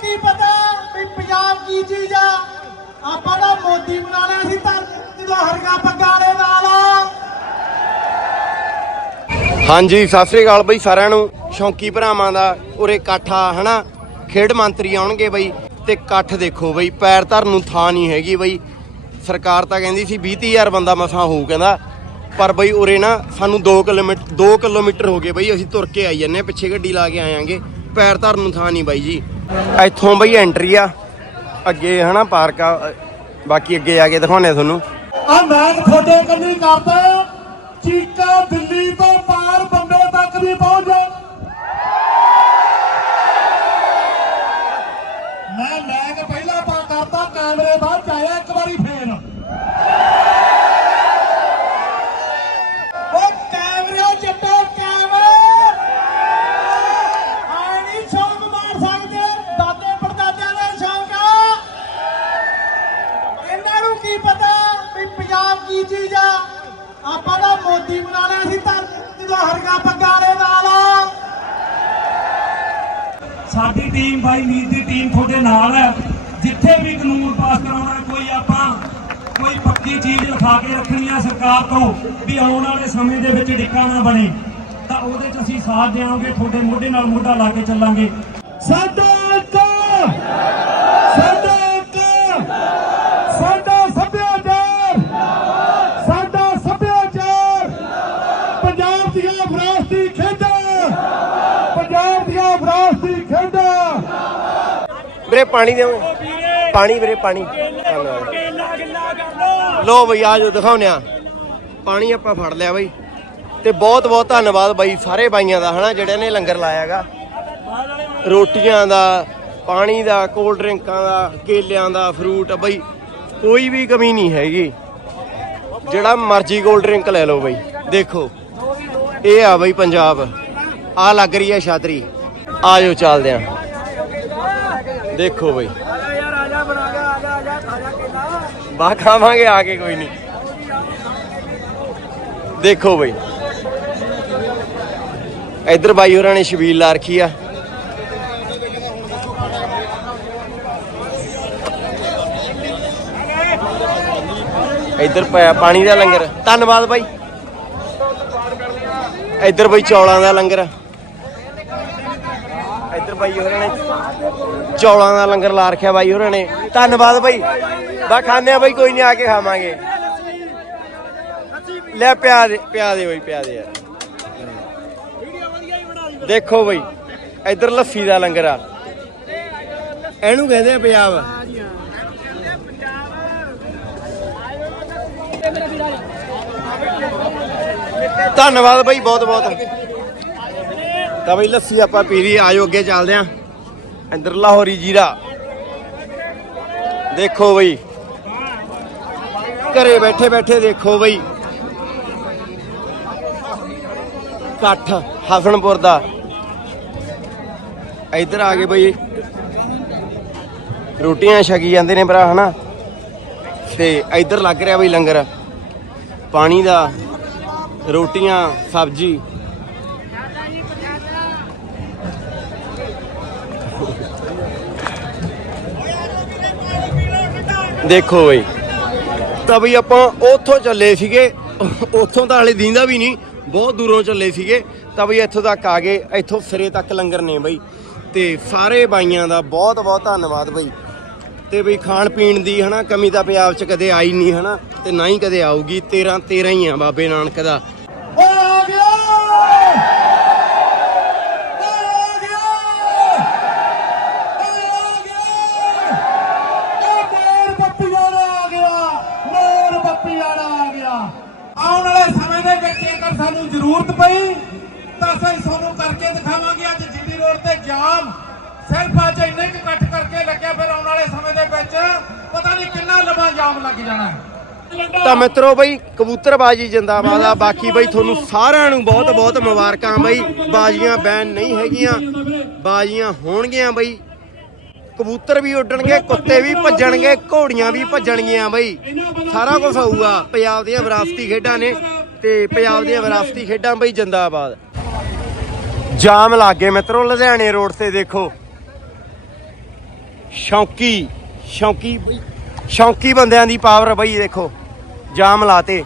ਕੀ ਪਤਾ ਵੀ ਪੰਜਾਬ ਕੀ ਚੀਜ਼ ਆ? ਆਪਾਂ ਦਾ ਮੋਦੀ ਬਣਾ ਲਿਆ ਸੀ ਤਾਂ ਜਦੋਂ ਹਰਗਾ ਪੱਗਾ ਵਾਲੇ ਨਾਲ ਹਾਂਜੀ, ਸਤਿ ਸ੍ਰੀ ਅਕਾਲ ਬਈ ਸਾਰਿਆਂ ਨੂੰ। ਸ਼ੌਂਕੀ ਭਰਾਵਾਂ ਦਾ ਉਰੇ ਇਕੱਠਾ ਹਨਾ? ਖੇਡ ਮੰਤਰੀ ਆਉਣਗੇ ਬਈ, ਤੇ ਇਕੱਠ ਦੇਖੋ ਬਈ, ਪੈਰ ਧਰ ਨੂੰ ਥਾਂ ਨਹੀਂ ਹੈਗੀ ਬਈ। ਸਰਕਾਰ ਤਾਂ ਕਹਿੰਦੀ ਸੀ 20000 ਬੰਦਾ ਮਸਾਂ ਹੋਊ, ਕਹਿੰਦਾ। ਪਰ ਬਈ ਉਰੇ ਨਾ ਸਾਨੂੰ 2 ਕਿਲੋਮੀਟਰ 2 ਕਿਲੋਮੀਟਰ ਹੋ ਗਏ ਬਈ, ਅਸੀਂ ਤੁਰ ਕੇ ਆਈ ਜੰਨੇ ਪਿੱਛੇ ਗੱਡੀ ਲਾ ਕੇ ਆਇਆਂਗੇ। ਪੈਰ ਧਰ ਨੂੰ ਥਾਂ ਨਹੀਂ ਬਾਈ ਜੀ। ਇੱਥੋਂ ਬਈ ਐਂਟਰੀ ਆ। ਅੱਗੇ ਹਨਾ ਪਾਰਕ ਆ। ਬਾਕੀ ਅੱਗੇ ਜਾ ਕੇ ਦਿਖਾਉਣੇ ਤੁਹਾਨੂੰ। ਆ ਮੈਂ ਤੁਹਾਡੇ ਕੰਨੀ ਕਰਦਾ ਚੀਕਾ ਦਿੱਲੀ ਤੋਂ ਪਾਰ ਬੰਬੇ ਤੱਕ ਵੀ ਪਹੁੰਚ ਸਾਡੀ ਟੀਮ ਬਾਈ ਮੀਤ ਦੀ ਟੀਮ ਤੁਹਾਡੇ ਨਾਲ ਹੈ। ਜਿੱਥੇ ਵੀ ਕਾਨੂੰਨ ਪਾਸ ਕਰਾਉਣਾ ਕੋਈ ਆਪਾਂ ਕੋਈ ਪੱਕੀ ਚੀਜ਼ ਲਿਖਾ ਕੇ ਰੱਖਣੀ ਹੈ ਸਰਕਾਰ ਤੋਂ ਵੀ ਆਉਣ ਵਾਲੇ ਸਮੇਂ ਦੇ ਵਿੱਚ ਡਿੱਕਾ ਨਾ ਬਣੇ। ਤਾਂ ਉਹਦੇ 'ਚ ਅਸੀਂ ਸਾਥ ਦੇਵਾਂਗੇ ਤੁਹਾਡੇ ਮੋਢੇ ਨਾਲ ਮੋਢਾ ਲਾ ਕੇ ਚੱਲਾਂਗੇ। ਸਾਡਾ ਇੱਕ ਸਾਡਾ ਇੱਕ ਸਾਡਾ ਸੱਭਿਆਚਾਰ ਸਾਡਾ ਸੱਭਿਆਚਾਰ ਪੰਜਾਬ ਦੀਆਂ ਵਿਰਾਸਤੀ ਖੇਡਾਂ ਪੰਜਾਬ ਦੀਆਂ ਵਿਰਾਸਤੀ ਖੇਡਾਂ ਵੀਰੇ, ਪਾਣੀ ਦੇਵੋ ਪਾਣੀ ਵੀਰੇ, ਪਾਣੀ। ਧੰਨਵਾਦ ਲੋ ਬਈ, ਆ ਜੋ ਦਿਖਾਉਣਿਆ ਪਾਣੀ ਆਪਾਂ ਫੜ ਲਿਆ ਬਈ। ਤੇ ਬਹੁਤ ਬਹੁਤ ਧੰਨਵਾਦ ਬਾਈ ਸਾਰੇ ਬਾਈਆਂ ਦਾ, ਹਨਾ, ਜਿਹੜੇ ਨੇ ਲੰਗਰ ਲਾਇਆਗਾ ਰੋਟੀਆਂ ਦਾ, ਪਾਣੀ ਦਾ ਕੋਲਡ ਡਰਿੰਕਾਂ ਦਾ, ਕੇਲਿਆਂ ਦਾ ਫਰੂਟ ਬਈ, ਕੋਈ ਵੀ ਕਮੀ ਨਹੀਂ ਹੈਗੀ। ਜਿਹੜਾ ਮਰਜ਼ੀ ਕੋਲਡ ਡਰਿੰਕ ਲੈ ਲਓ ਬਈ। ਦੇਖੋ, ਇਹ ਆ ਬਈ ਪੰਜਾਬ। ਆ ਲੱਗ ਰਹੀ ਹੈ ਛਾਤਰੀ। ਆਜੋ ਚੱਲਦੇ ਆਂ। ਦੇਖੋ ਬਈ। ਬਾ ਖਾਵਾਂਗੇ ਆ ਕੇ ਕੋਈ ਨਹੀਂ। ਦੇਖੋ ਬਈ। ਇੱਧਰ ਬਾਈ ਹੋਰਾਂ ਨੇ ਛਬੀਲ ਲਾ ਰੱਖੀ ਆ। ਇੱਧਰ ਪਾਣੀ ਦਾ ਲੰਗਰ। ਧੰਨਵਾਦ ਬਾਈ। ਇੱਧਰ ਬਈ ਚੌਲਾਂ ਦਾ ਲੰਗਰ। ਬਾਈ ਹੋਰਾਂ ਨੇ। ਚੌਲਾਂ ਦਾ ਲੰਗਰ ਲਾ ਰੱਖਿਆ ਬਾਈ ਹੋਰਾਂ ਨੇ। ਧੰਨਵਾਦ ਬਾਈ। ਬਾ ਖਾਣੇ ਆ ਬਾਈ ਕੋਈ ਨਹੀਂ ਆ ਕੇ ਖਾਵਾਂਗੇ। ਲੈ ਪਿਆ ਦੇ ਪਿਆ ਦੇ ਬਾਈ ਪਿਆ ਦੇ ਯਾਰ। ਦੇਖੋ ਬਾਈ ਇੱਧਰ ਲੱਸੀ ਦਾ ਲੰਗਰ ਆ। ਇਹਨੂੰ ਕਹਿੰਦੇ ਆ ਪੰਜਾਬ। ਧੰਨਵਾਦ ਬਾਈ ਬਹੁਤ ਬਹੁਤ ਤਾਂ ਬਈ ਲੱਸੀ ਆਪਾਂ ਪੀ ਲਈ ਆਜੋ ਅੱਗੇ ਚੱਲਦੇ ਆਂ। ਅੰਦਰ ਲਾਹੌਰੀ ਜੀਰਾ। ਦੇਖੋ ਬਈ। ਘਰੇ ਬੈਠੇ ਬੈਠੇ ਦੇਖੋ ਬਈ। ਇਕੱਠ, ਹਸਨਪੁਰ ਦਾ। ਇੱਧਰ ਆ ਗਏ ਬਈ। ਰੋਟੀਆਂ ਛਕੀ ਜਾਂਦੇ ਨੇ ਭਰਾ, ਹਨਾ? ਤੇ ਇੱਧਰ ਲੱਗ ਰਿਹਾ ਬਈ ਲੰਗਰ। ਪਾਣੀ ਦਾ, ਰੋਟੀਆਂ, ਸਬਜ਼ੀ। ਦੇਖੋ ਬਈ। ਤਾਂ ਬਈ ਆਪਾਂ ਉੱਥੋਂ ਚੱਲੇ ਸੀਗੇ। ਉੱਥੋਂ ਤਾਂ ਹਲੇ ਦੀਂਦਾ ਵੀ ਨਹੀਂ, ਬਹੁਤ ਦੂਰੋਂ ਚੱਲੇ ਸੀਗੇ। ਤਾਂ ਬਈ ਇੱਥੋਂ ਤੱਕ ਆ ਗਏ, ਇੱਥੋਂ ਸਿਰੇ ਤੱਕ ਲੰਗਰ ਨੇ ਬਈ। ਤੇ ਸਾਰੇ ਬਾਈਆਂ ਦਾ ਬਹੁਤ ਬਹੁਤ ਧੰਨਵਾਦ ਬਈ। ਤੇ ਬਈ ਖਾਣ ਪੀਣ ਦੀ ਹਨਾ, ਕਮੀ ਤਾਂ ਪੰਜਾਬ 'ਚ ਕਦੇ ਆਈ ਨਹੀਂ ਹਨਾ, ਤੇ ਨਾ ਹੀ ਕਦੇ ਆਊਗੀ। 13 13 ਹੀ ਆ ਬਾਬੇ ਨਾਨਕ ਦਾ। ਦੇ ਸਾਨੂੰ ਜ਼ਰੂਰਤ ਪਈ, ਤਾਂ ਅਸੀਂ ਤੁਹਾਨੂੰ ਕਰਕੇ ਦਿਖਾਵਾਂਗੇ ਅੱਜ ਜੀਡੀ ਰੋਡ ਤੇ ਜਾਮ। ਸਿਰਫ ਅੱਜ ਇੰਨੇ ਕੁ ਇਕੱਠ ਕਰਕੇ ਲੱਗਿਆ ਫਿਰ ਆਉਣ ਵਾਲੇ ਸਮੇਂ ਦੇ ਵਿੱਚ। ਪਤਾ ਨਹੀਂ ਕਿੰਨਾ ਲੰਮਾ ਜਾਮ ਲੱਗ ਜਾਣਾ ਤਾਂ ਮਿੱਤਰੋ ਬਈ, ਕਬੂਤਰਬਾਜੀ ਜਿੰਦਾਬਾਦ ਆ। ਬਾਕੀ ਬਈ, ਤੁਹਾਨੂੰ ਸਾਰਿਆਂ ਨੂੰ ਬਹੁਤ ਬਹੁਤ ਮੁਬਾਰਕਾਂ ਬਈ। ਬਾਜੀਆਂ ਬੈਨ ਨਹੀਂ ਹੈਗੀਆਂ। ਬਾਜੀਆਂ ਹੋਣਗੀਆਂ ਬਈ। ਕਬੂਤਰ ਵੀ ਉੱਡਣਗੇ, ਕੁੱਤੇ ਵੀ ਭੱਜਣਗੇ, ਘੋੜੀਆਂ ਵੀ ਭੱਜਣਗੀਆਂ ਬਈ। ਸਾਰਾ ਕੁਝ ਹੋਊਗਾ। ਪੰਜਾਬ ਦੀਆਂ ਵਿਰਾਸਤੀ ਖੇਡਾਂ ਨੇ। ਤੇ ਪੰਜਾਬ ਦੀਆਂ ਵਿਰਾਸਤੀ ਖੇਡਾਂ ਬਈ ਜਿੰਦਾਬਾਦ। ਜਾਮ ਲੱਗੇ ਮਿੱਤਰੋ, ਲੁਧਿਆਣੇ ਰੋਡ ਤੇ ਦੇਖੋ। ਸ਼ੌਂਕੀ ਸ਼ੌਂਕੀ ਬਈ ਸ਼ੌਂਕੀ ਬੰਦਿਆਂ ਦੀ ਪਾਵਰ ਬਈ, ਦੇਖੋ। ਜਾਮ ਲਾਤੇ।